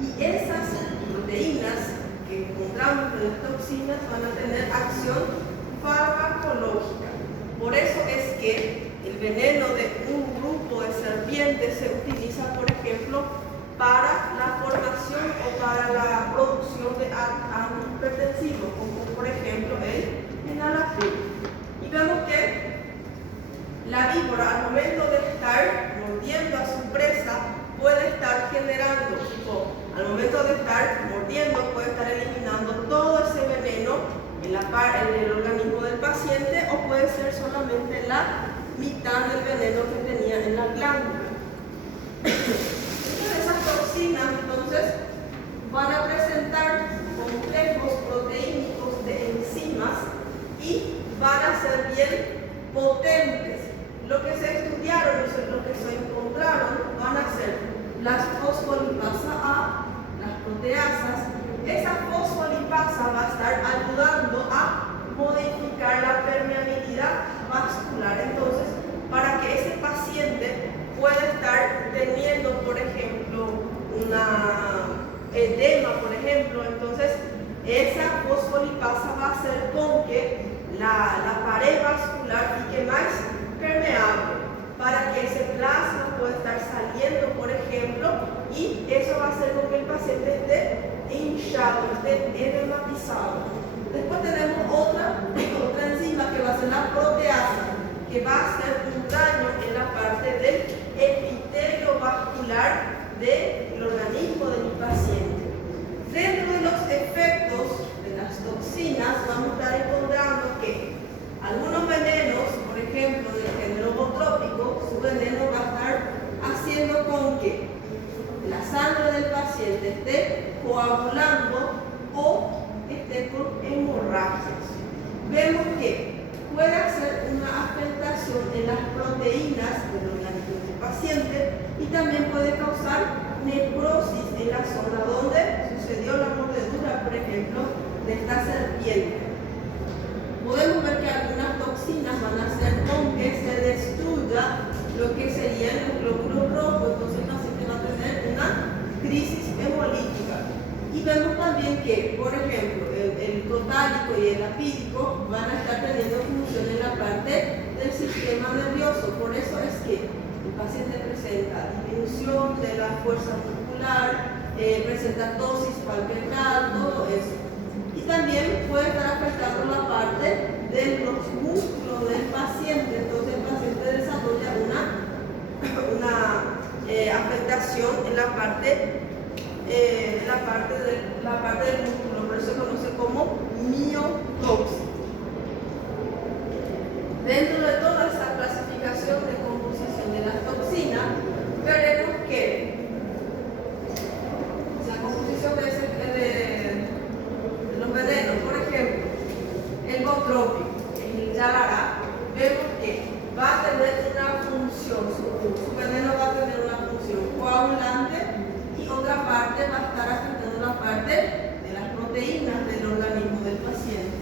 y esas proteínas que encontramos en las toxinas van a tener acción farmacológica. Por eso es que el veneno de un grupo de serpientes se utiliza, por ejemplo, para la formación o para la producción de antihipertensivos, como por ejemplo el enalapril. Y vemos que la víbora, al momento de estar mordiendo a su presa, puede estar generando, al momento de estar mordiendo, puede estar eliminando todo ese veneno en el organismo del paciente, o puede ser solamente la mitad del veneno que tenía en la glándula. Esas toxinas, entonces, van a presentar complejos proteínicos de enzimas y van a ser bien potentes. Lo que se estudiaron, lo que se encontraron, van a ser las fosfolipasa A, las proteasas. Esa fosfolipasa va a estar ayudando a modificar la permeabilidad vascular. Entonces, para que ese paciente pueda estar teniendo, por ejemplo, una edema, por ejemplo, entonces esa fosfolipasa va a hacer con que la pared vascular fique más permeable, para que ese plasma pueda estar saliendo, por ejemplo, y eso va a hacer con que el paciente esté hinchado, esté edematizado. Después tenemos otra enzima que va a ser la proteasa, que va a hacer un daño en la parte del epitelio vascular del organismo de mi paciente. Dentro de los efectos de las toxinas vamos a estar encontrando que algunos venenos, por ejemplo, del género botrópico, su veneno va a estar haciendo con que la sangre del paciente esté coagulando o esté con hemorragias. Vemos que puede hacer una afectación en las proteínas del organismo del paciente y también puede causar necrosis en la zona donde sucedió la mordedura, por ejemplo, de esta serpiente. Podemos ver que algunas toxinas van a hacer con que se destruya lo que serían los glóbulos rojos, entonces el paciente va a tener una crisis hemolítica. Y vemos también que, por ejemplo, el protálico y el apídico van a estar teniendo función en la parte del sistema nervioso. Por eso es que el paciente presenta disminución de la fuerza muscular, presenta tosis palpebral, todo eso. Y también puede estar afectando la parte de los músculos del paciente. Entonces el paciente desarrolla una afectación en la parte del músculo, por eso se conoce como miotoxia. Dentro de toda esta clasificación de composición de las toxinas, veremos que la composición de los venenos, por ejemplo, el botrópico, el yalará, vemos que va a tener una función, su veneno va a tener una función coagulante, y otra parte va a estar afectando la parte de las proteínas del organismo del paciente.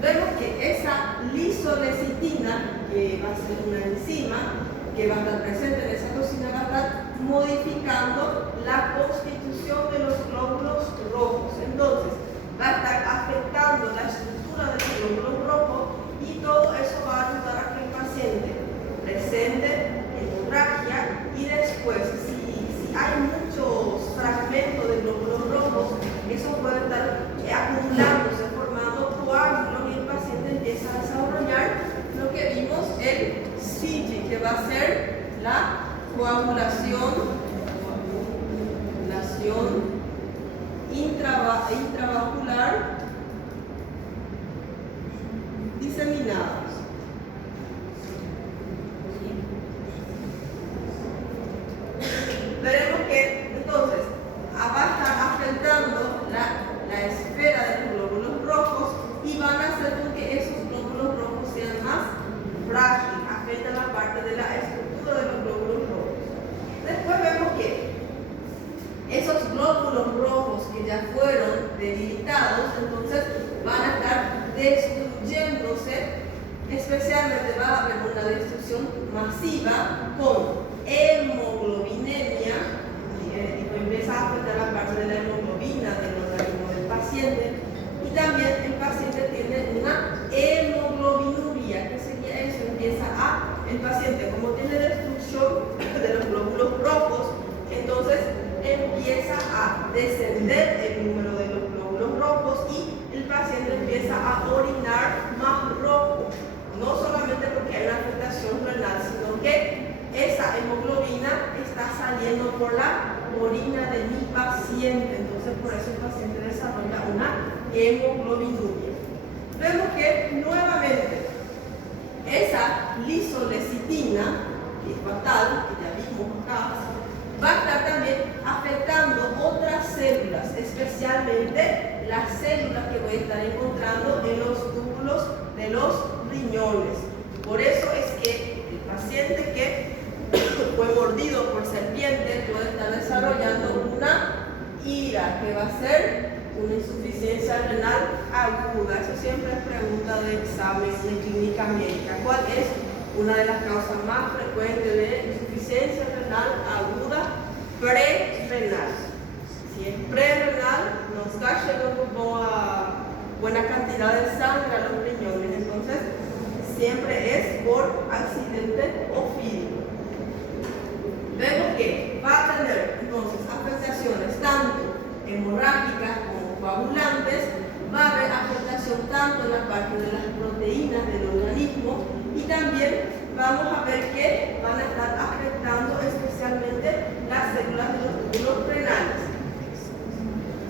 Vemos que esa lisolecitina, que va a ser una enzima que va a estar presente en esa toxina, va a estar modificando la constitución de los glóbulos rojos. Entonces, va a estar afectando la estructura de los glóbulos rojos, y todo eso va a ayudar a que el paciente presente hemorragia, y después, si hay muchos fragmentos de glóbulos rojos, eso puede estar acumulándose, formando coágulos, y el paciente empieza a desarrollar lo que vimos, el CIGI, que va a ser la coagulación intravascular diseminada. Veremos que entonces va a estar afectando la esfera de los glóbulos rojos, y van a hacer con que esos glóbulos rojos sean más frágiles, afectan la parte de la estructura de los glóbulos rojos. Después vemos que esos glóbulos rojos que ya fueron debilitados, entonces van a estar destruyéndose, especialmente va a haber una destrucción masiva con hemoglobinemia, y empieza a afectar la parte una hemoglobinuria. ¿Qué sería eso? El paciente, como tiene destrucción de los glóbulos rojos, entonces empieza a descender el número de los glóbulos rojos y el paciente empieza a orinar más rojo. No solamente porque hay una afectación renal, sino que esa hemoglobina está saliendo por la orina de mi paciente. Entonces, por eso el paciente desarrolla una hemoglobinuria. Vemos que nuevamente esa lisolecitina, que es fatal, que ya vimos acá, va a estar también afectando otras células, especialmente las células que voy a estar encontrando en los túbulos de los riñones. Por eso es que el paciente que fue mordido por serpiente puede estar desarrollando una IRA, que va a ser una insuficiencia renal aguda. Eso siempre es pregunta de examen de clínica médica. ¿Cuál es una de las causas más frecuentes de insuficiencia renal aguda? Prerrenal. Si es prerrenal, no está llegando a buena cantidad de sangre a los riñones, entonces siempre es por accidente ofídico. Vemos que va a tener entonces afectaciones tanto hemorrágicas como coagulantes, va a haber afectación tanto en la parte de las proteínas del organismo y también vamos a ver que van a estar afectando especialmente las células de los túbulos renales.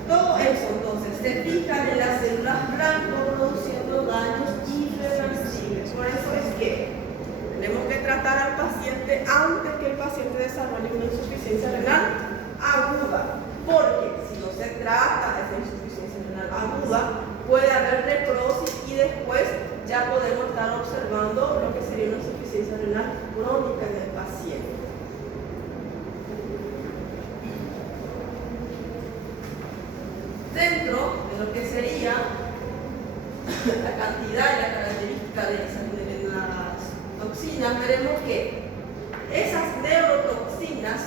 Todo eso entonces se fijan en las células blancas produciendo daños irreversibles. Por eso es que tenemos que tratar al paciente antes que el paciente desarrolle una insuficiencia renal aguda, porque si no se trata de esa insuficiencia renal aguda, puede haber necrosis y después ya podemos estar observando lo que sería una insuficiencia renal crónica en el paciente. Dentro de lo que sería la cantidad y la característica de las toxinas, veremos que esas neurotoxinas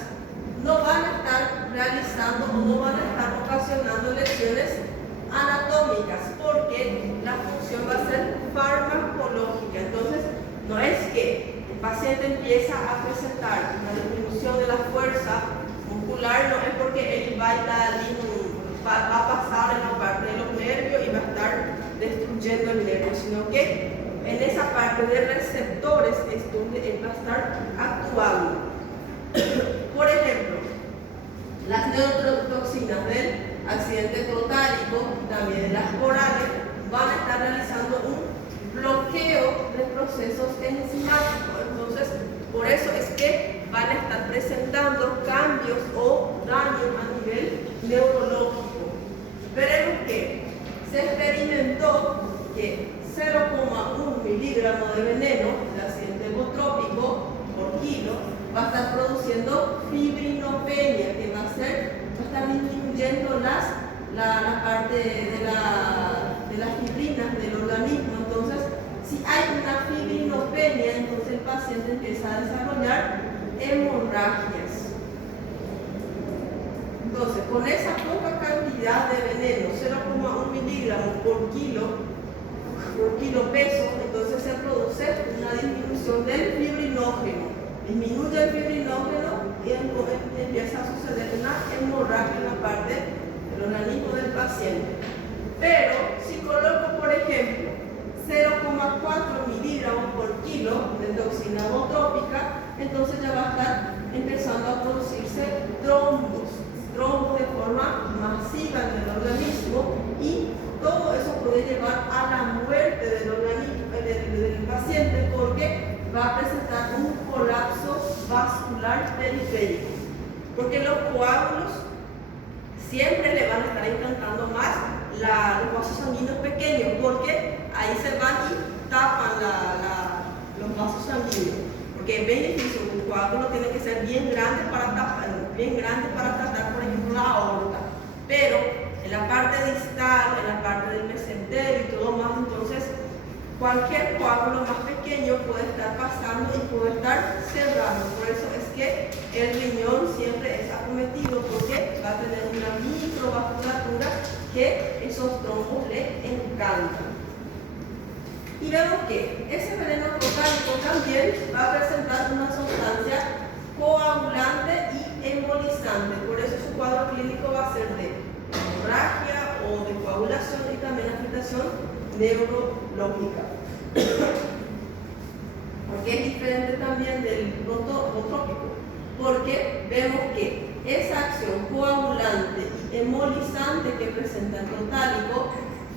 no van a estar realizando o no van a estar ocasionando lesiones anatómicas, porque la función va a ser farmacológica. Entonces, no es que el paciente empieza a presentar una disminución de la fuerza muscular, no es porque él va a pasar en la parte de los nervios y va a estar destruyendo el nervio, sino que en esa parte de receptores es donde él va a estar actuando. Por ejemplo, las neurotoxinas del accidente crotálico y también de las orales van a estar realizando un bloqueo de procesos enzimáticos. Entonces, por eso es que van a estar presentando cambios o daños a nivel neurológico. Veremos que se experimentó que 0,1 miligramo de veneno del accidente hipotrópico por kilo va a estar produciendo fibrinopenia, que va a estar disminuyendo la parte de las fibrinas del organismo. Entonces, si hay una fibrinopenia, entonces el paciente empieza a desarrollar hemorragias. Entonces, con esa poca cantidad de veneno, 0,1 miligramos por kilo peso, entonces se produce una disminución del fibrinógeno. Disminuye el fibrinógeno y empieza a suceder una hemorragia en la parte del organismo del paciente. Pero si coloco, por ejemplo, 0,4 miligramos por kilo de toxina botrópica, entonces ya va a estar empezando a producirse trombos de forma masiva en el organismo, y todo eso puede llevar a la muerte del organismo del paciente, porque va a presentar un colapso vascular periférico, porque los coágulos siempre le van a estar encantando más los vasos sanguíneos pequeños, porque ahí se van y tapan los vasos sanguíneos, porque es beneficio. Un coágulo tiene que ser bien grande para tratar, por ejemplo, la aorta, pero en la parte distal, en la parte del mesenterio y todo más, entonces cualquier coágulo más pequeño puede estar pasando y puede estar cerrando. Por eso es que el riñón siempre es acometido, porque va a tener una microvasculatura que esos trombos le encantan. Y vemos que ese veneno protálico también va a presentar una sustancia coagulante y embolizante. Por eso su cuadro clínico va a ser de hemorragia o de coagulación y también afectación neurológica. Porque es diferente también del protrópico, porque vemos que esa acción coagulante y embolizante que presenta el protálico,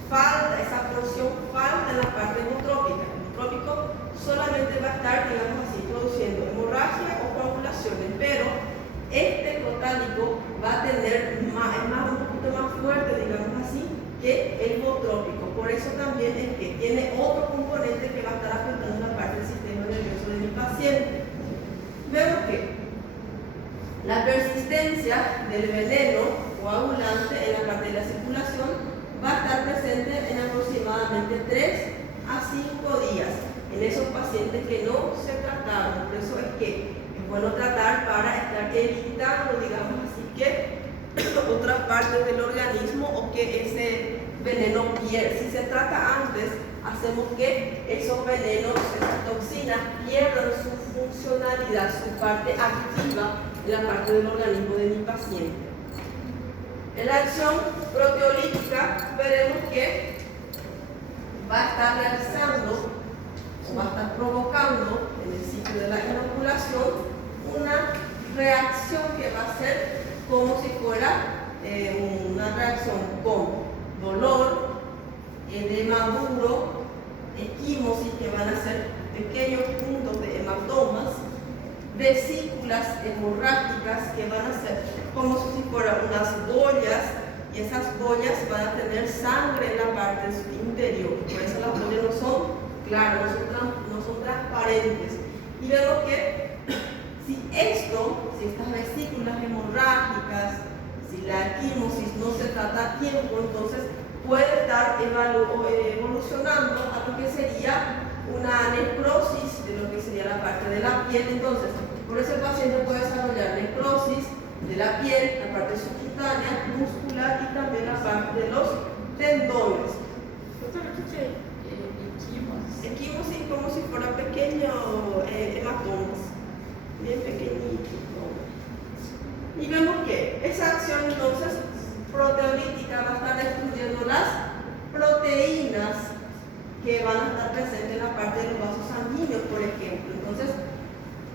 falta, esa porción falta en la parte hemotrópica. El hemotrópico solamente va a estar, digamos así, produciendo hemorragia o coagulaciones, pero este protálico va a tener un poquito más fuerte, digamos así, que el botrópico. Por eso también es que tiene otro componente que va a estar afectando la parte del sistema nervioso de mi paciente. Vemos que la persistencia del veneno coagulante en la parte de la circulación va a estar presente en aproximadamente 3 a 5 días en esos pacientes que no se trataron. Por eso es que es bueno tratar para estar evitando, digamos así, que otras partes del organismo o que ese veneno pierda. Si se trata antes, hacemos que esos venenos, esas toxinas, pierdan su funcionalidad, su parte activa en la parte del organismo de mi paciente. En la acción proteolítica veremos que va a estar realizando o va a estar provocando en el ciclo de la inoculación una reacción que va a ser como si fuera una reacción con dolor, edema duro, equimosis, que van a ser pequeños puntos de hematomas, vesículas hemorrágicas que van a ser como si fueran unas bollas, y esas bollas van a tener sangre en la parte interior. Por eso las bollas no son claras, no son transparentes. Y vemos que si estas vesículas hemorrágicas, si la equimosis no se trata a tiempo, entonces puede estar evolucionando a lo que sería una necrosis de lo que sería la parte de la piel. Entonces, por eso el paciente puede desarrollar necrosis de la piel, la parte subcutánea, muscular y también la parte de los tendones. Equimosis como si fueran pequeños hematomas, bien pequeñitos. Y vemos que esa acción entonces proteolítica va a estar destruyendo las proteínas que van a estar presentes en la parte de los vasos sanguíneos, por ejemplo. Entonces,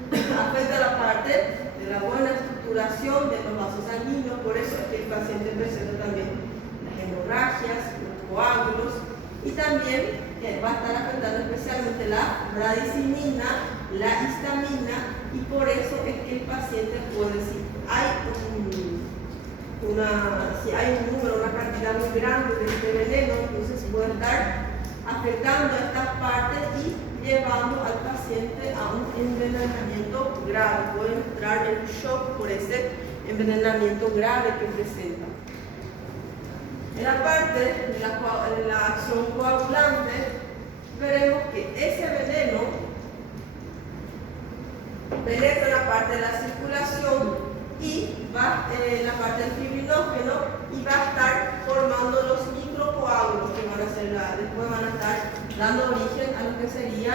afecta la parte de la buena estructuración de los vasos sanguíneos. Por eso es que el paciente presenta también las hemorragias, los coágulos, y también va a estar afectando especialmente la bradicimina, la histamina, y por eso es que el paciente puede, si hay un número, una cantidad muy grande de este veneno, entonces puede estar afectando estas partes y llevando al paciente a un envenenamiento grave. Puede entrar en shock por ese envenenamiento grave que presenta. En la parte de la acción coagulante, veremos que ese veneno penetra la parte de la circulación y va en la parte del fibrinógeno y va a estar formando los microcoágulos que después van a estar dando origen a lo que sería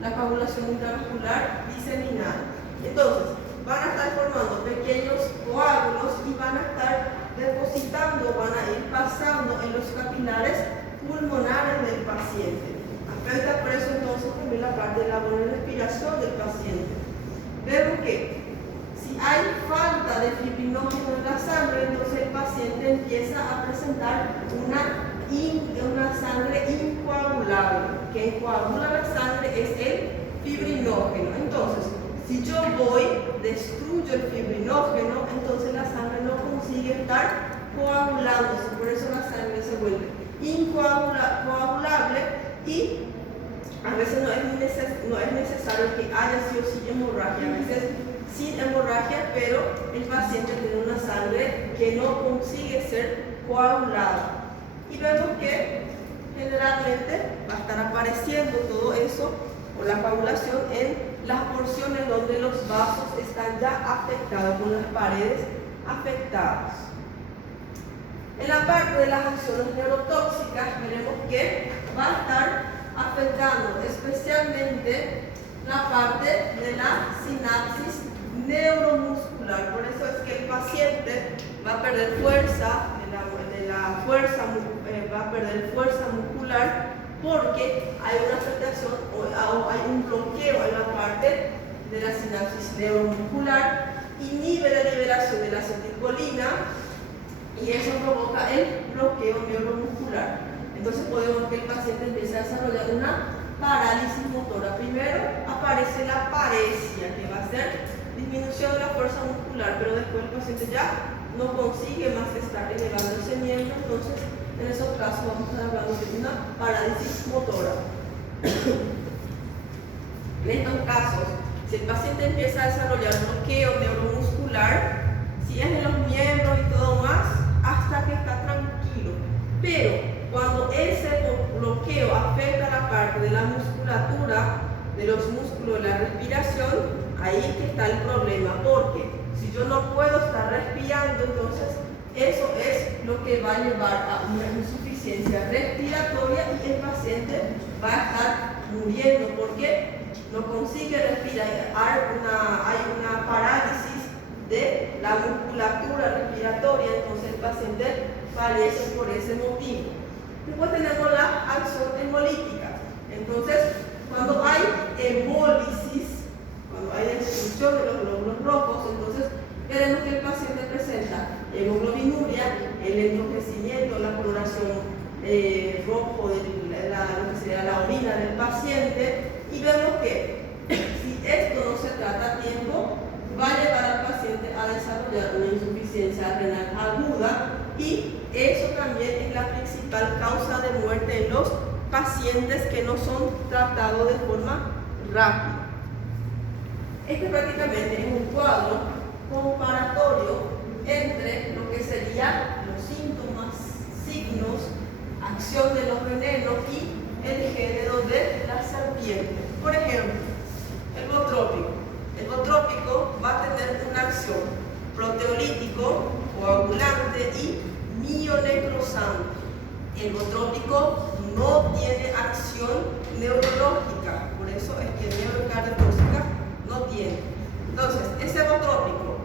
la coagulación intravascular diseminada. Entonces, van a estar formando pequeños coágulos y van a estar depositando, van a ir pasando en los capilares pulmonares del paciente. Afecta por eso entonces también la parte de la buena respiración del paciente. Vemos que si hay falta de fibrinógeno en la sangre, entonces el paciente empieza a presentar una sangre incoagulable. Quien coagula la sangre es el fibrinógeno. Entonces, si yo destruyo el fibrinógeno, entonces la sangre no consigue estar coagulándose. Por eso la sangre se vuelve incoagulable y a veces no es necesario que haya sí o sí hemorragia. A veces sin hemorragia, pero el paciente tiene una sangre que no consigue ser coagulada. Y vemos que generalmente va a estar apareciendo todo eso, o la coagulación, en las porciones donde los vasos están ya afectados, con las paredes afectadas. En la parte de las acciones neurotóxicas veremos que va a estar afectando especialmente la parte de la sinapsis neuromuscular. Por eso es que el paciente va a perder fuerza, va a perder fuerza muscular, porque hay una afectación o hay un bloqueo en la parte de la sinapsis neuromuscular, inhibe la liberación de la acetilcolina y eso provoca el bloqueo neuromuscular. Entonces podemos ver que el paciente empieza a desarrollar una parálisis motora. Primero aparece la paresia, que va a ser disminución de la fuerza muscular, pero después el paciente ya no consigue más estar elevando ese miembro. Entonces en esos casos vamos a estar hablando de una parálisis motora. En estos casos, si el paciente empieza a desarrollar bloqueo neuromuscular, si es en los miembros y todo más, hasta que está tranquilo. Pero cuando ese bloqueo afecta la parte de la musculatura, de los músculos de la respiración, ahí es que está el problema, porque si yo no puedo estar respirando, entonces eso es lo que va a llevar a una insuficiencia respiratoria y el paciente va a estar muriendo porque no consigue respirar. Hay una parálisis de la musculatura respiratoria, entonces el paciente fallece por ese motivo. Después tenemos la acción hemolítica. Entonces, cuando hay hemólisis, cuando hay destrucción de los glóbulos rojos, entonces queremos que el paciente presenta hemoglobinuria, el enrojecimiento, la coloración rojo de lo que sería la orina del paciente, y vemos que si esto no se trata a tiempo, va a llevar al paciente a desarrollar una insuficiencia renal aguda, y eso también es la principal causa de muerte en los pacientes que no son tratados de forma rápida. Este prácticamente es un cuadro comparatorio entre lo que serían los síntomas, signos, acción de los venenos y el género de la serpiente. Por ejemplo, el botrópico. El botrópico va a tener una acción proteolítico, coagulante y mionecrosante. El botrópico no tiene acción neurológica, por eso es que neurocardiotóxica no tiene. Entonces, ese botrópico,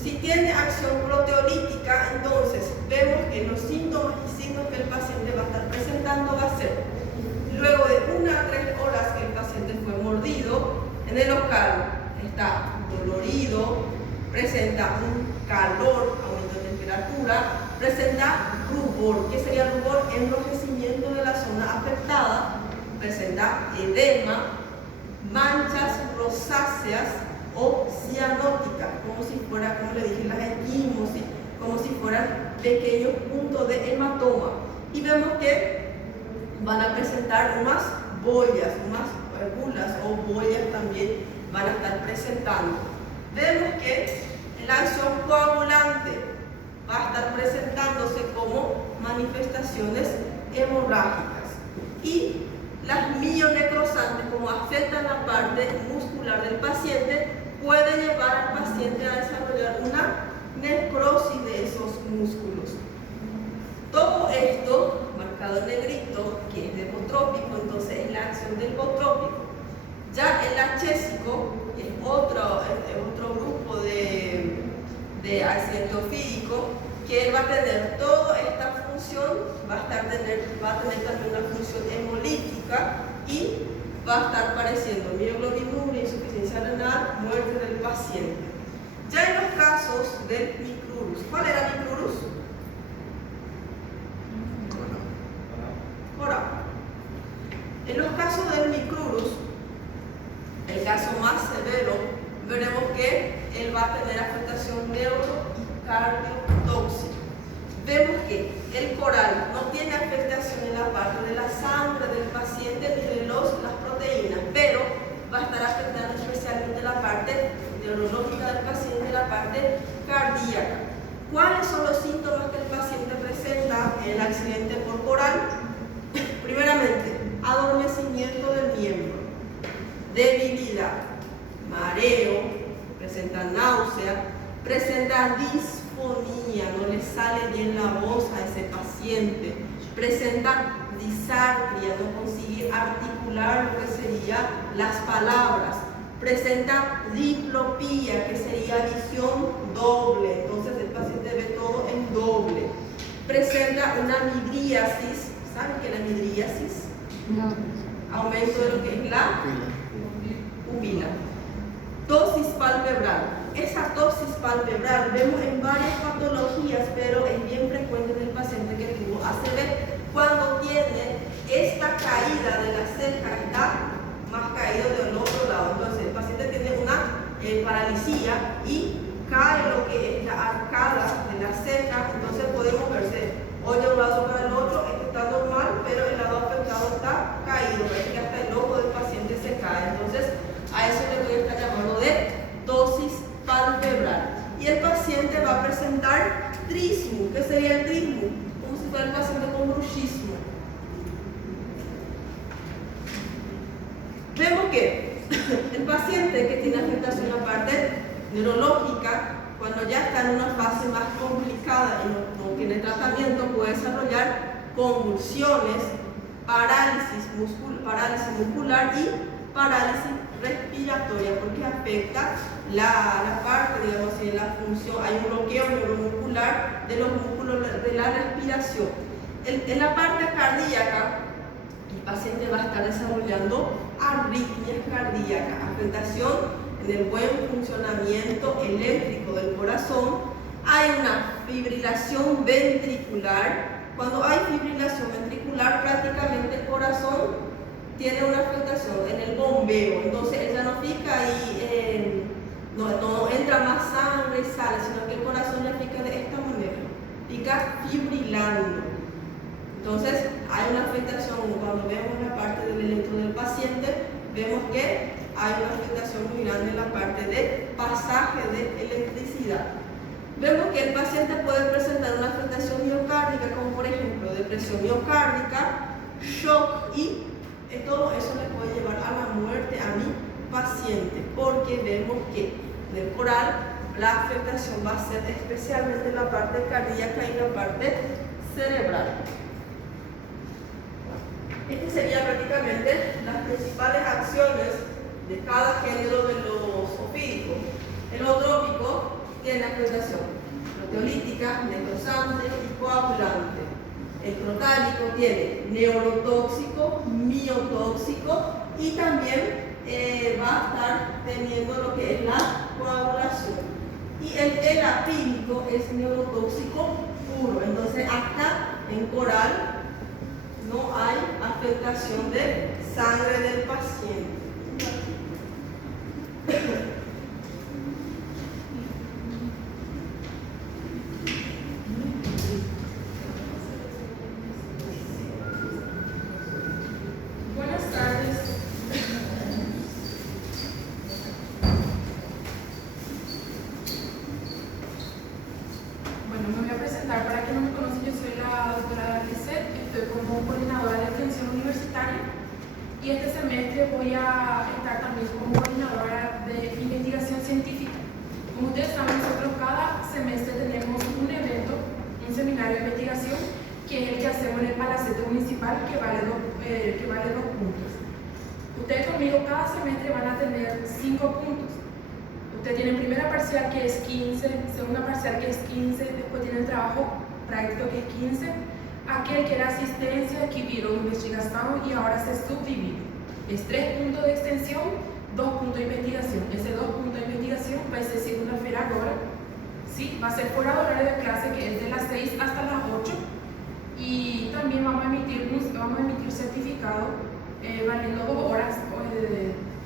si tiene acción proteolítica, entonces vemos que los síntomas y signos que el paciente va a estar presentando va a ser, luego de 1 a 3 horas que el paciente fue mordido, en el local está dolorido, presenta un calor, aumento de temperatura, presenta rubor. ¿Qué sería rubor? Enrojecimiento de la zona afectada, presenta edema, manchas rosáceas o cianóticas, como si fuera, como le dije, las equimosis, como si fueran pequeños puntos de hematoma. Y vemos que van a presentar unas bollas, unas bulas o bollas también van a estar presentando. Vemos que la acción coagulante va a estar presentándose como manifestaciones hemorrágicas, y las mionecrosantes, como afectan la parte muscular del paciente, puede llevar al paciente a desarrollar una necrosis de esos músculos. Todo esto marcado en negrito, que es de botrópico, entonces es la acción del botrópico. Ya el acésico es otro grupo de accidente ofídico, que él va a tener toda esta función, va a tener también una función hemolítica y va a estar apareciendo mioglobinuria, insuficiencia renal, muerte del paciente. Ya en los casos del micrurus, ¿cuál era micrurus? Cora. En los casos del micrurus, el caso más severo, veremos que él va a tener afectación neuro y cardiotóxica. Vemos que el coral no tiene afectación en la parte de la sangre del paciente ni de las proteínas, pero va a estar afectando especialmente la parte neurológica del paciente, la parte cardíaca. ¿Cuáles son los síntomas que el paciente presenta en el accidente por coral? Primeramente, adormecimiento del miembro, debilidad, mareo, presenta náusea, presenta disfonía, no le sale bien la voz a ese paciente, presenta disartria, no consigue articular lo que serían las palabras, presenta diplopía, que sería visión doble, entonces el paciente ve todo en doble, presenta una midriasis. ¿Saben qué es la midriasis? No. Aumento de lo que es la pupila. Ptosis palpebral. Esa ptosis palpebral vemos en varias patologías, pero es bien frecuente en el paciente que tuvo ACV. Cuando tiene esta caída de la ceja, está más caído del otro lado. Entonces el paciente tiene una paralisía y cae lo que es la arcada de la ceja. Entonces podemos verse hoy de un lado para el otro. Este está normal, pero el lado afectado está caído. Parece que hasta el ojo del paciente se cae. Entonces a eso le voy a estar llamando de ptosis palpebral. Y el paciente va a presentar trismo. ¿Qué sería el trismo? Como si fuera el paciente con bruxismo. Vemos que el paciente que tiene afectación en la parte neurológica, cuando ya está en una fase más complicada y no tiene tratamiento, puede desarrollar convulsiones, parálisis muscular y parálisis respiratoria, porque afecta la parte, digamos, de la función. Hay un bloqueo neuromuscular de los músculos de la respiración. En la parte cardíaca, el paciente va a estar desarrollando arritmias cardíacas, afectación en el buen funcionamiento eléctrico del corazón. Hay una fibrilación ventricular. Cuando hay fibrilación ventricular, prácticamente el corazón tiene una afectación en el bombeo. Entonces ella no fica ahí, no entra más sangre y sale, sino que el corazón ya fica de esta manera, fica fibrilando. Entonces hay una afectación. Cuando vemos la parte del electro del paciente, vemos que hay una afectación muy grande en la parte de pasaje de electricidad. Vemos que el paciente puede presentar una afectación miocárdica, como por ejemplo depresión miocárdica, shock, y todo eso le puede llevar a la muerte a mi paciente, porque vemos que en el coral la afectación va a ser especialmente en la parte cardíaca y en la parte cerebral. Estas serían prácticamente las principales acciones de cada género de los opídicos. El hootrópico tiene afectación proteolítica, necrosante y coagulante. El protálico tiene neurotóxico, miotóxico y también va a estar teniendo lo que es la coagulación. Y el apídico es neurotóxico puro. Entonces acá en coral no hay afectación de sangre del paciente. Buenas tardes. Bueno, me voy a presentar. Para quien no me conoce, yo soy la doctora Lisette, estoy como coordinadora de extensión universitaria y este semestre voy a estar también como coordinadora de investigación científica. Como ustedes saben, nosotros cada semestre tenemos un evento, un seminario de investigación, que es el que hacemos en el Palacete Municipal, que vale dos puntos. Ustedes conmigo cada semestre van a tener 5 puntos. Ustedes tienen primera parcial, que es 15, segunda parcial, que es 15, después tienen trabajo práctico, que es 15, aquel que era asistencia, que viró investigación y ahora se subdivide. Es 3 puntos de extensión, 2 puntos de investigación. Ese 2 puntos de investigación va a ser segunda-feira ahora, ¿sí? Va a ser fuera de horario de clase, que es de las 6 hasta las 8, y también vamos a emitir certificado valiendo 2 horas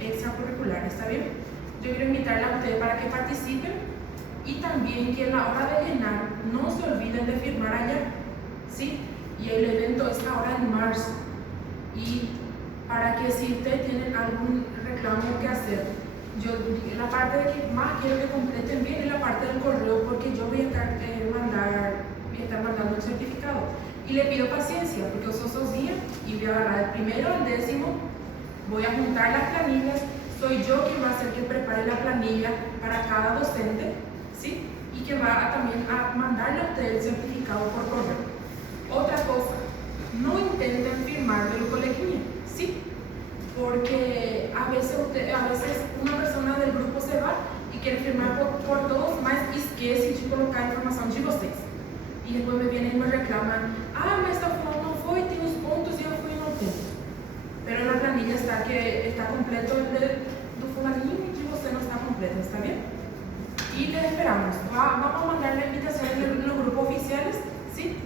extracurriculares, ¿está bien? Yo quiero invitarle a ustedes para que participen y también que en la hora de llenar no se olviden de firmar allá, ¿sí? Y el evento es ahora en marzo, y para que si ustedes tienen algún reclamo que hacer, yo la parte de que más quiero que completen bien es la parte del correo, porque yo voy a estar mandando el certificado. Y le pido paciencia, porque son esos días y voy a agarrar el primero, el décimo, voy a juntar las planillas. Soy yo quien va a hacer que prepare la planilla para cada docente, ¿sí? Y que va también a mandarle a usted el certificado por correo. Otra cosa, Entonces a veces una persona del grupo se va e quer firmar por todos, mas esquece de colocar a informação de vocês. E depois me vêm e me reclamam, mas tal fulano não foi, tem os pontos e eu fui e não tenho. Pero na planilha está completo do fulaninho e de você não está completo, está bem? Y les esperamos. Vamos a mandar la invitación en los grupos oficiales, ¿sí?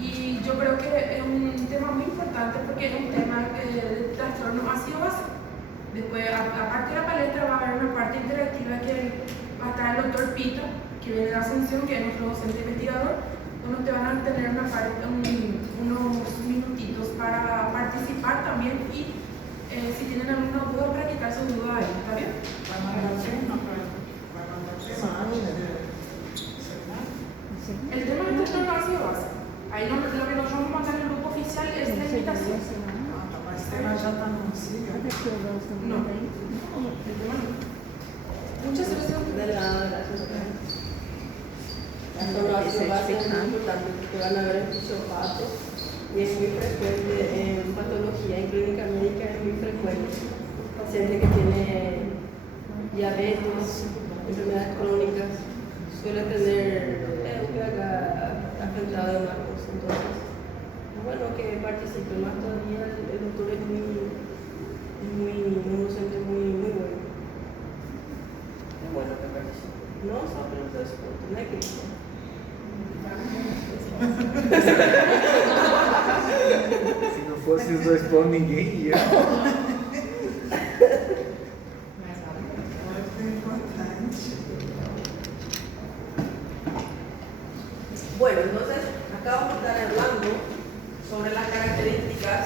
Y yo creo que es un tema muy importante porque es un tema de trastorno ácido-base. Después, aparte de la palestra, va a haber una parte interactiva que va a estar el doctor Pito, que viene de Asunción, que es nuestro docente investigador, donde te van a tener unos minutitos para participar también y si tienen alguna duda, para quitar su duda ahí, ¿está bien? El tema del trastorno ácido-base. Ahí lo que nos vamos a mandar en el grupo oficial es la invitación. No, el tema no. Muchas gracias. De nada, gracias. Trastorno ácido-base es muy importante porque van a haber fisiopatía y es muy frecuente en patología, en clínica médica es muy frecuente. Paciente que tiene diabetes, enfermedades crónicas, suele tener un pH afectado de una cosa. Entonces, bueno, que participe más todavía. El doctor es un docente muy bueno. Es bueno que participe. No solo el transporte, no hay que ir. Se não fosse os dois pontos, ninguém ia. Bueno, entonces acá vamos a estar hablando sobre las características,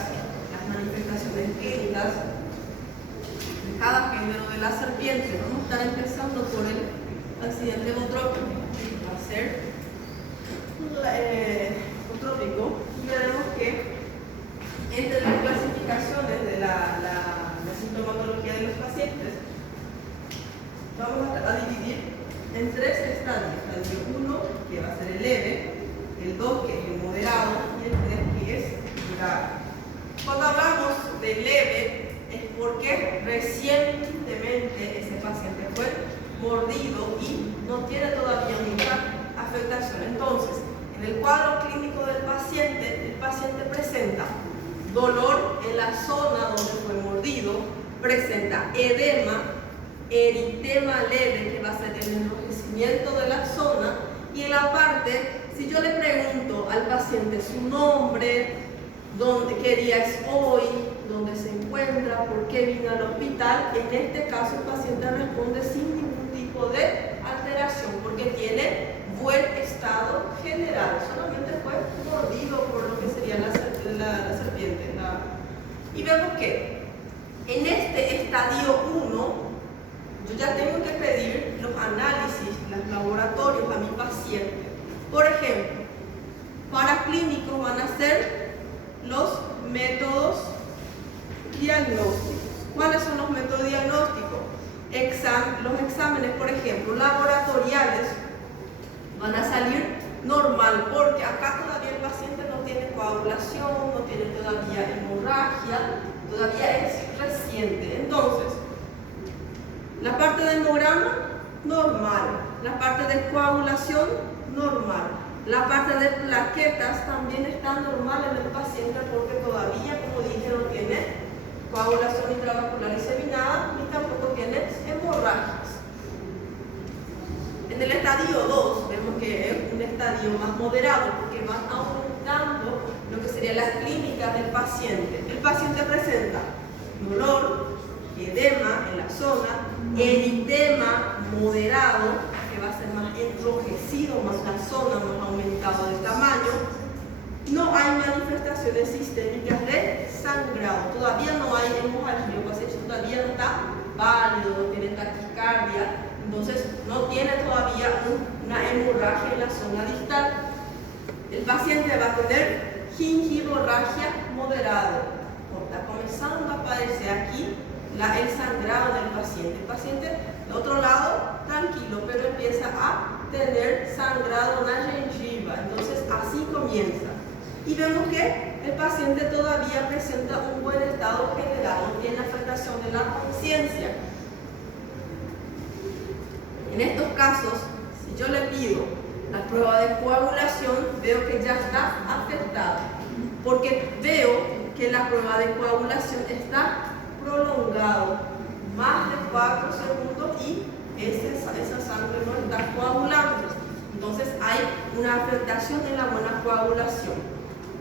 las manifestaciones clínicas de cada género de la serpiente. Vamos a estar empezando por el accidente botrópico, que va a ser botrópico, y veremos que entre las clasificaciones de la sintomatología de los pacientes vamos a dividir en tres estadios: estadio 1, que va a ser el leve, el 2, que es el moderado, y el 3, que es grave. Cuando hablamos de leve es porque recientemente ese paciente fue mordido y no tiene todavía ninguna afectación. Entonces, en el cuadro clínico del paciente, el paciente presenta dolor en la zona donde fue mordido, presenta edema, eritema leve, que va a ser el enrojecimiento de la zona, y en la parte, si yo le pregunto al paciente su nombre, qué día es hoy, dónde se encuentra, por qué vino al hospital, en este caso el paciente responde sin ningún tipo de alteración, porque tiene buen estado general, solamente fue mordido por lo que sería la serpiente. Y vemos que en este estadio 1, yo ya tengo que pedir los análisis, los laboratorios a mi paciente. Por ejemplo, para clínicos van a ser los métodos diagnósticos. ¿Cuáles son los métodos diagnósticos? Los exámenes, por ejemplo, laboratoriales van a salir normal, porque acá todavía el paciente no tiene coagulación, no tiene todavía hemorragia, todavía es reciente. Entonces, la parte de hemograma, normal. La parte de coagulación, normal. La parte de plaquetas también está normal en el paciente porque todavía, como dije, no tiene coagulación intravascular diseminada ni tampoco tiene hemorragias. En el estadio 2 vemos que es un estadio más moderado porque van aumentando lo que serían las clínicas del paciente. El paciente presenta dolor, edema en la zona, eritema moderado, que va a ser más enrojecido, más la zona, más aumentado de tamaño. No hay manifestaciones sistémicas de sangrado, todavía no hay hemorragia, el paciente todavía no está pálido, no tiene taquicardia, entonces no tiene todavía una hemorragia en la zona distal. El paciente va a tener gingivomorragia moderado, está comenzando a aparecer aquí el sangrado del paciente. El paciente, de otro lado, tranquilo, pero empieza a tener sangrado en la gengiva. Entonces, así comienza. Y vemos que el paciente todavía presenta un buen estado general, no tiene afectación de la conciencia. En estos casos, si yo le pido la prueba de coagulación, veo que ya está afectada, porque veo que la prueba de coagulación está prolongado más de 4 segundos y esa sangre no está coagulando. Entonces hay una afectación en la buena coagulación.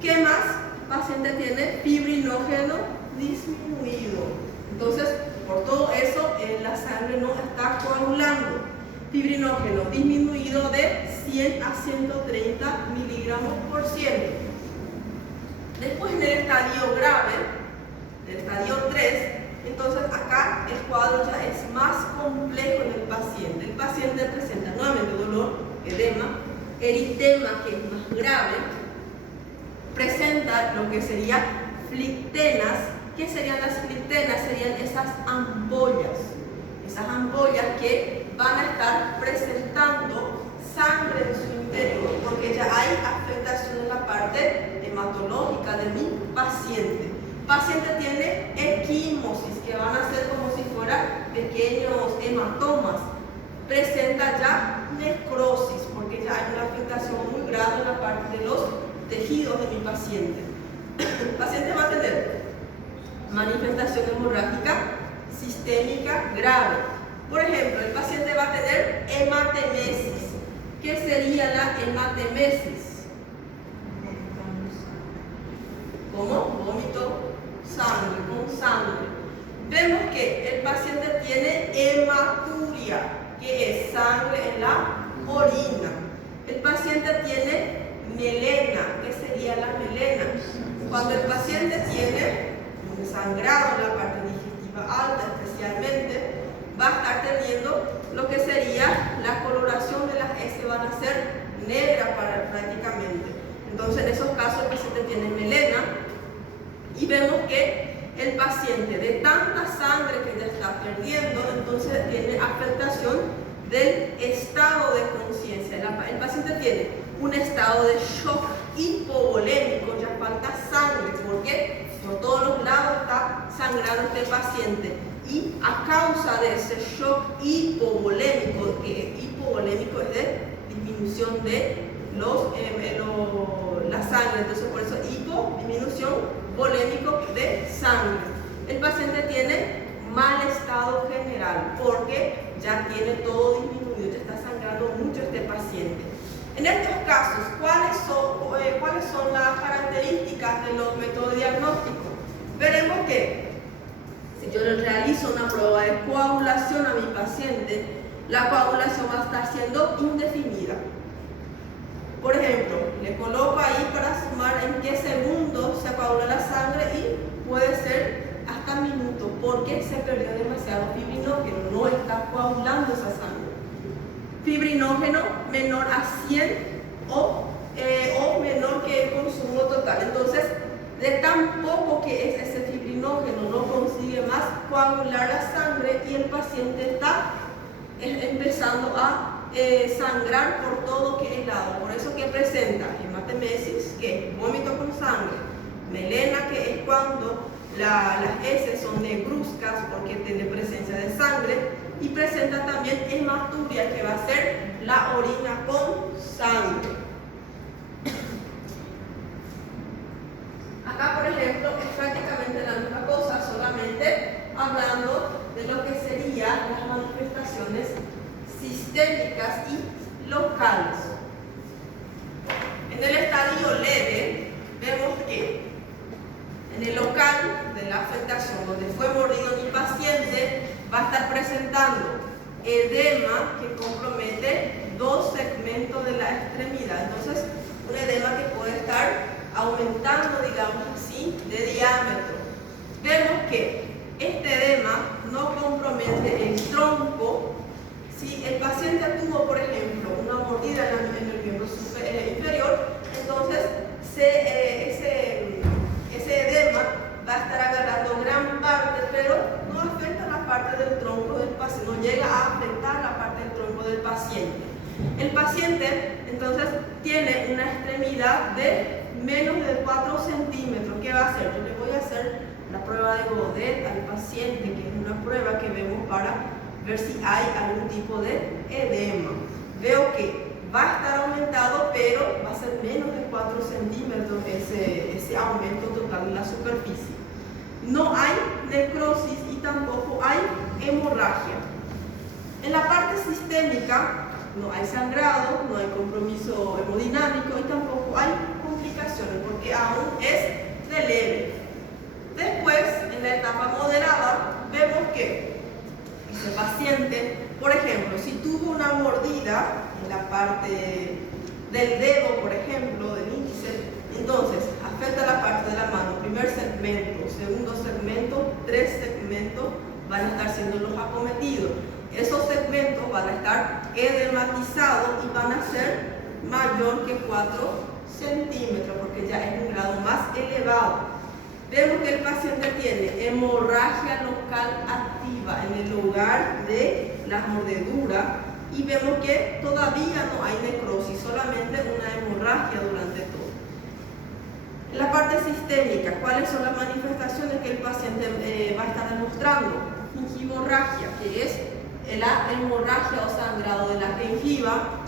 ¿Qué más? El paciente tiene fibrinógeno disminuido. Entonces, por todo eso, la sangre no está coagulando. Fibrinógeno disminuido de 100 a 130 miligramos por ciento. Después, en el estadio grave, el estadio 3, entonces acá el cuadro ya es más complejo en el paciente. El paciente presenta nuevamente dolor, edema, eritema, que es más grave, presenta lo que sería flictenas. ¿Qué serían las flictenas? Serían esas ampollas que van a estar presentando sangre en su interior, porque ya hay afectación en la parte hematológica de mi paciente. El paciente tiene equimosis, que van a ser como si fueran pequeños hematomas. Presenta ya necrosis, porque ya hay una afectación muy grave en la parte de los tejidos de mi paciente. El paciente va a tener manifestación hemorrágica sistémica grave. Por ejemplo, el paciente va a tener hematemesis. ¿Qué sería la hematemesis? ¿Cómo? Vómito, sangre, con sangre. Vemos que el paciente tiene hematuria, que es sangre en la orina. El paciente tiene melena. ¿Qué sería la melena? Cuando el paciente tiene un sangrado en la parte digestiva alta, especialmente, va a estar teniendo lo que sería la coloración de las heces, van a ser negras prácticamente. Entonces, en esos casos, el paciente tiene melena y vemos que el paciente, de tanta sangre que ya está perdiendo, entonces tiene afectación del estado de conciencia. El paciente tiene un estado de shock hipovolémico, ya falta sangre, porque por todos los lados está sangrando este paciente. Y a causa de ese shock hipovolémico, que hipovolémico es de disminución de la sangre, entonces por eso disminución volémico de sangre. El paciente tiene mal estado general, porque ya tiene todo disminuido, ya está sangrando mucho este paciente. En estos casos, ¿cuáles son las características de los métodos diagnósticos? Veremos que si yo le realizo una prueba de coagulación a mi paciente, la coagulación va a estar siendo indefinida. Por ejemplo, le coloco ahí para sumar en qué segundo se coagula la sangre y puede ser hasta minutos, porque se perdió demasiado fibrinógeno, no está coagulando esa sangre. Fibrinógeno menor a 100 o menor que el consumo total. Entonces, de tan poco que es ese fibrinógeno, no consigue más coagular la sangre y el paciente está empezando a sangrar por todo que es lado. Por eso que presenta hematemesis, que es vómito con sangre, melena, que es cuando las heces son negruzcas porque tiene presencia de sangre, y presenta también hematuria, que va a ser la orina con sangre. Acá, por ejemplo, es prácticamente la misma cosa, solamente hablando de lo que serían las manifestaciones sistémicas y locales. En el estadio leve, vemos que en el local de la afectación, donde fue mordido mi paciente, va a estar presentando edema que compromete 2 segmentos de la extremidad. Entonces, un edema que puede estar aumentando, digamos así, de diámetro. Vemos que este edema no compromete el tronco. Si el paciente tuvo, por ejemplo, una mordida en el miembro inferior, entonces ese edema va a estar agarrando gran parte, pero no afecta la parte del tronco del paciente, no llega a afectar la parte del tronco del paciente. El paciente entonces tiene una extremidad de menos de 4 centímetros, ¿qué va a hacer? Yo le voy a hacer la prueba de Godet al paciente, que es una prueba que vemos para ver si hay algún tipo de edema. Veo que va a estar aumentado, pero va a ser menos de 4 centímetros ese aumento total de la superficie. No hay necrosis y tampoco hay hemorragia. En la parte sistémica no hay sangrado, no hay compromiso hemodinámico y tampoco hay complicaciones porque aún es de leve. Después, en la etapa moderada, vemos que ese paciente, por ejemplo, si tuvo una mordida en la parte del dedo, por ejemplo, del índice, entonces afecta la parte de la mano, primer segmento, segundo segmento, 3 segmentos van a estar siendo los acometidos. Esos segmentos van a estar edematizados y van a ser mayor que 4 centímetros porque ya es un grado más elevado. Vemos que el paciente tiene hemorragia local activa en el lugar de la mordedura y vemos que todavía no hay necrosis, solamente una hemorragia durante todo. En la parte sistémica, ¿cuáles son las manifestaciones que el paciente va a estar demostrando? Gingivomorragia, que es la hemorragia o sangrado de la gengiva.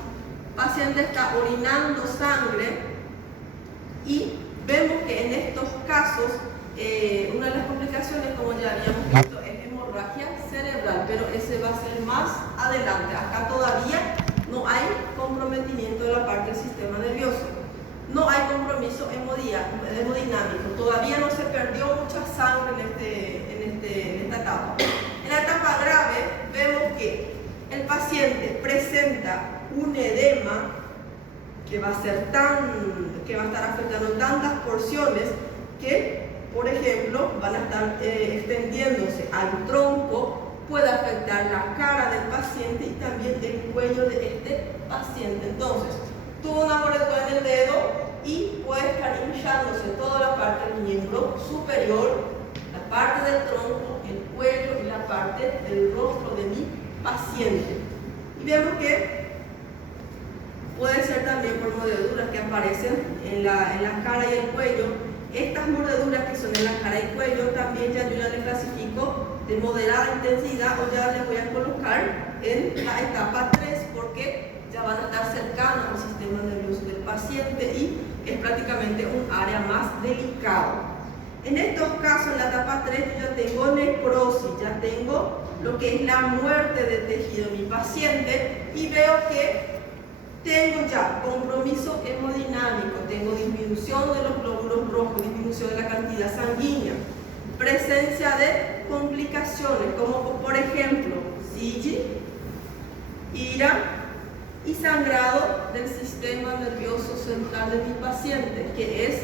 El paciente está orinando sangre y vemos que en estos casos una de las complicaciones, como ya habíamos visto, es hemorragia cerebral, pero ese va a ser más adelante. Acá todavía no hay comprometimiento de la parte del sistema nervioso. No hay compromiso hemodinámico. Todavía no se perdió mucha sangre en esta etapa. En la etapa grave vemos que el paciente presenta un edema que va a estar afectando tantas porciones que, por ejemplo, van a estar extendiéndose al tronco, puede afectar la cara del paciente y también el cuello de este paciente. Entonces, tuvo una mordedura en el dedo y puede estar hinchándose toda la parte del miembro superior, la parte del tronco, el cuello y la parte del rostro de mi paciente. Y vemos que puede ser también por mordeduras que aparecen en la cara y el cuello. Estas mordeduras que son en la cara y cuello también ya yo ya les clasifico de moderada intensidad o ya les voy a colocar en la etapa 3 porque ya van a estar cercanos al sistema nervioso del paciente y es prácticamente un área más delicada. En estos casos, en la etapa 3, yo ya tengo necrosis, ya tengo lo que es la muerte del tejido de mi paciente y veo que tengo ya compromiso hemodinámico, tengo disminución de los glóbulos rojos, disminución de la cantidad sanguínea, presencia de complicaciones como por ejemplo SIGI, IRA y sangrado del sistema nervioso central de mi paciente, que es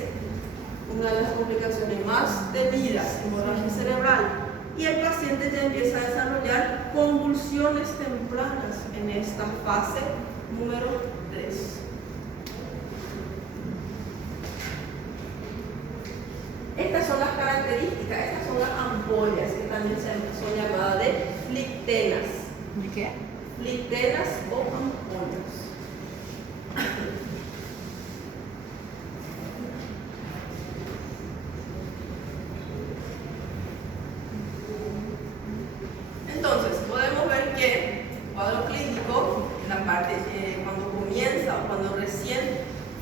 una de las complicaciones más temidas, hemorragia cerebral. Y el paciente ya empieza a desarrollar convulsiones tempranas en esta fase número 3. Estas son las características, estas son las ampollas que también son llamadas de flictenas. ¿De qué? Flictenas o ampollas. Entonces, podemos ver que el cuadro clínico, en la parte cuando comienza o cuando recién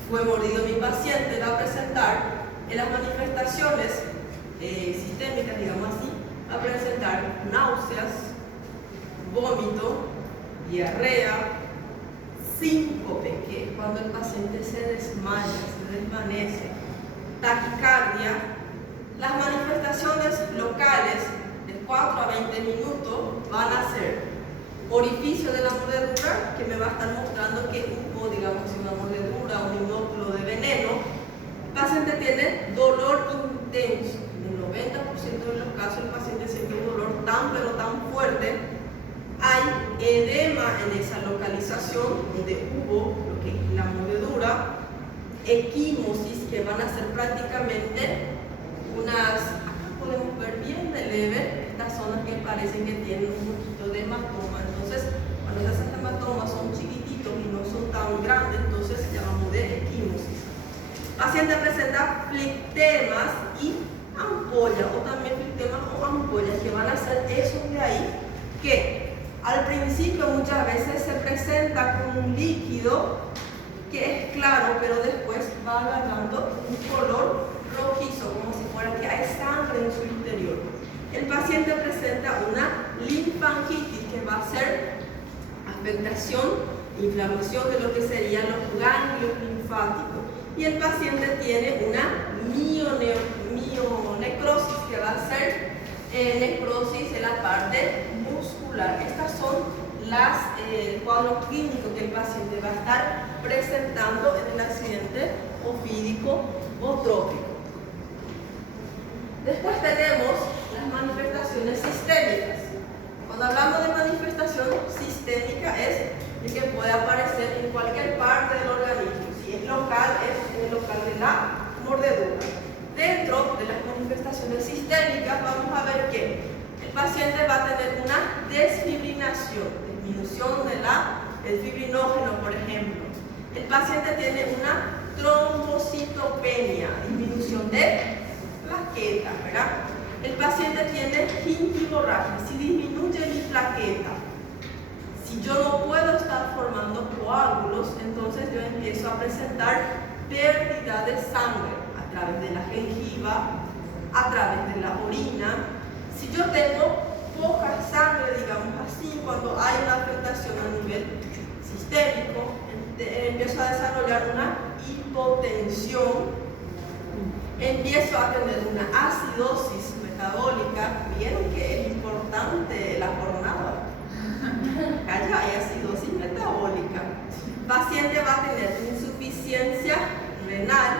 fue mordido mi paciente, va a presentar en las manifestaciones sistémicas, digamos así, va a presentar náuseas, vómito, diarrea, síncope, que es cuando el paciente se desmaya, se desvanece, taquicardia. Las manifestaciones locales de 4 a 20 minutos van a ser orificio de la mordedura, que me va a estar mostrando que hubo, digamos, una mordedura, un inóculo de veneno. El paciente tiene dolor intenso. En el 90% de los casos el paciente siente un dolor tan pero tan fuerte. Hay edema en esa localización donde hubo lo que es la mordedura, equimosis, que van a ser prácticamente unas, acá podemos ver bien de leve, estas zonas que parecen que tienen un poquito de hematoma. Entonces, cuando esas hematomas son chiquititos y no son tan grandes, entonces llamamos de equimosis. paciente presenta flectemas y ampollas, o también flectemas o ampollas, que van a ser esos de ahí, que al principio muchas veces se presenta con un líquido que es claro, pero después va agarrando un color rojizo, como si fuera que hay sangre en su interior. El paciente presenta una linfangitis, que va a ser afectación, inflamación de lo que serían los ganglios linfáticos. Y el paciente tiene una mionecrosis, que va a ser necrosis en la parte muscular. Estas son el cuadro clínico que el paciente va a estar presentando en el accidente ofídico o trópico. Después tenemos las manifestaciones sistémicas. Cuando hablamos de manifestación sistémica es el que puede aparecer en cualquier parte del organismo. Si es local, es en el local de la mordedura. Dentro de las manifestaciones sistémicas vamos a ver que el paciente va a tener una desfibrinación, disminución del fibrinógeno, por ejemplo. El paciente tiene una trombocitopenia, disminución de plaquetas, ¿verdad? El paciente tiene gingivorragia. Si disminuye mi plaqueta, si yo no puedo estar formando coágulos, entonces yo empiezo a presentar pérdida de sangre a través de la gengiva, a través de la orina. Si yo tengo poca sangre, digamos así, cuando hay una afectación a nivel sistémico, empiezo a desarrollar una hipotensión, empiezo a tener una acidosis metabólica. Vieron que es importante la jornada. Acá hay acidosis metabólica. El paciente va a tener insuficiencia renal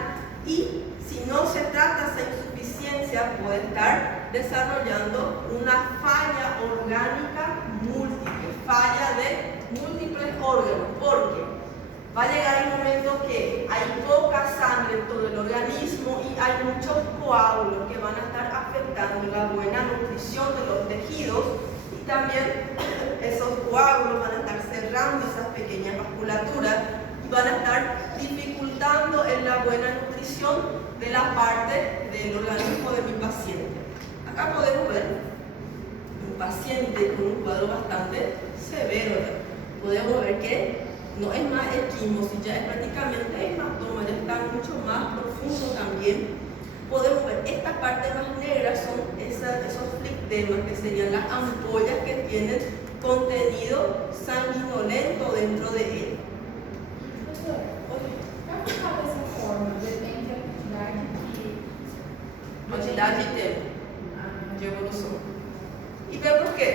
y si no se trata esa insuficiencia puede estar desarrollando una falla orgánica múltiple, falla de múltiples órganos, porque va a llegar el momento que hay poca sangre en todo el organismo y hay muchos coágulos que van a estar afectando la buena nutrición de los tejidos, y también esos coágulos van a estar cerrando esas pequeñas vasculaturas y van a estar dificultando en la buena nutrición de la parte del organismo de mi paciente. Acá podemos ver un paciente con un cuadro bastante severo. Podemos ver que no es más equimosis, ya es prácticamente hematoma, ya está mucho más profundo también. Podemos ver estas partes más negras son esos flectemas, que serían las ampollas que tienen contenido sanguinolento dentro de él. Quantidade de tempo de evolución. Y vemos que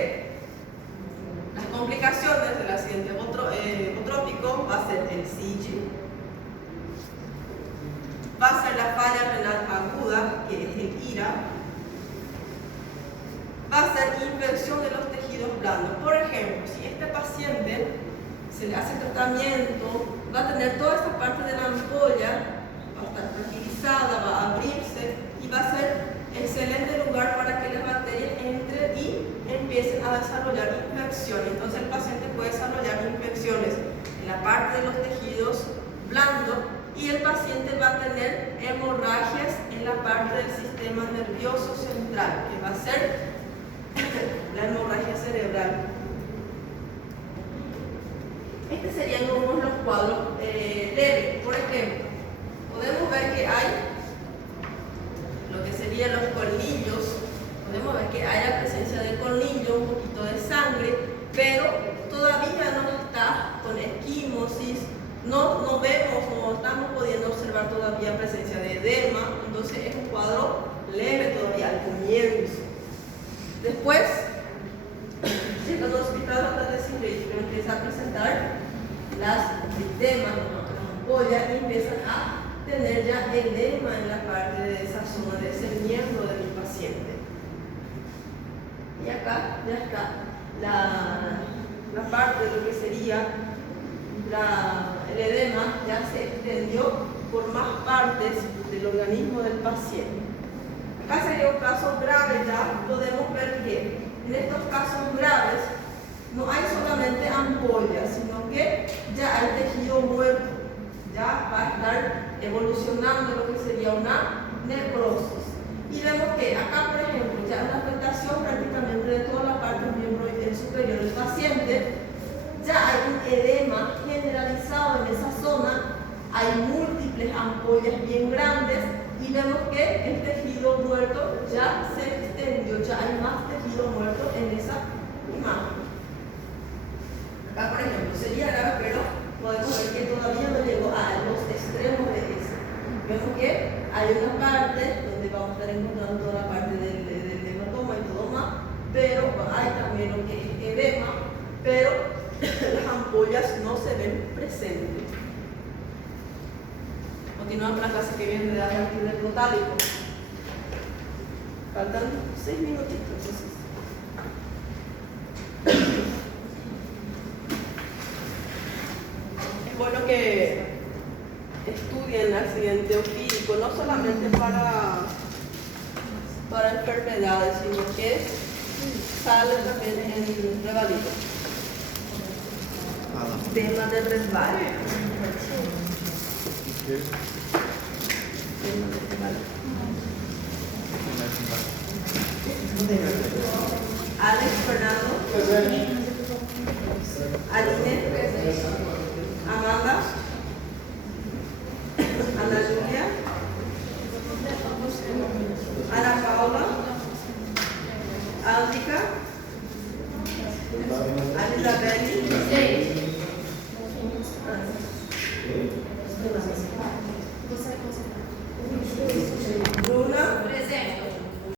las complicaciones del accidente hipotrópico va a ser el SIGI, va a ser la falla renal aguda, que es el IRA, va a ser infección de los tejidos blandos. Por ejemplo, si este paciente se le hace tratamiento, va a tener toda esta parte de la ampolla, va a estar fragilizada, va a abrirse y va a ser excelente lugar para que las bacterias entren y empiecen a desarrollar infecciones. Entonces el paciente puede desarrollar infecciones en la parte de los tejidos blandos y el paciente va a tener hemorragias en la parte del sistema nervioso central, que va a ser la hemorragia cerebral. Estos serían unos de los cuadros leves. Por ejemplo, podemos ver que hay lo que serían los colmillos. Podemos ver que hay la presencia de colmillo, un poquito de sangre, pero todavía no está con esquimosis. No vemos, no estamos pudiendo observar todavía presencia de edema. Entonces es un cuadro leve todavía al comienzo. Después, llega al hospital hasta el cilindro, empieza a presentar las edemas, las ampollas, y empiezan a tener ya edema en la parte de esa zona, de ese miembro de mi paciente. Y acá ya está la parte de lo que sería el edema, ya se extendió por más partes del organismo del paciente. Acá sería un caso grave, ya podemos ver que en estos casos graves no hay solamente ampollas, sino que ya hay tejido muerto, ya va a estar evolucionando lo que sería una necrosis. Y vemos que acá, por ejemplo, ya la afectación prácticamente de toda la parte del miembro superior del paciente, ya hay un edema generalizado en esa zona, hay múltiples ampollas bien grandes y vemos que el tejido muerto ya se extendió, ya hay más tejido muerto en esa imagen. Acá, por ejemplo, sería grave, pero podemos ver que todavía no llegó a los extremos de ese. Vemos que hay una parte donde vamos a estar encontrando toda la parte del hematoma y todo más, pero hay también lo que es edema, pero las ampollas no se ven presentes. Continuamos la clase que viene de a partir del protálico. Faltan 6 minutitos. Entonces. Es bueno que estudien el accidente ofídico, no solamente para enfermedades, sino que sale también en revalida. Tema de resbalo. Tema de resbalo. Alex Fernando. Aline. Amanda. Ana Julia. Ana Paula. Aldika. Anilabeli.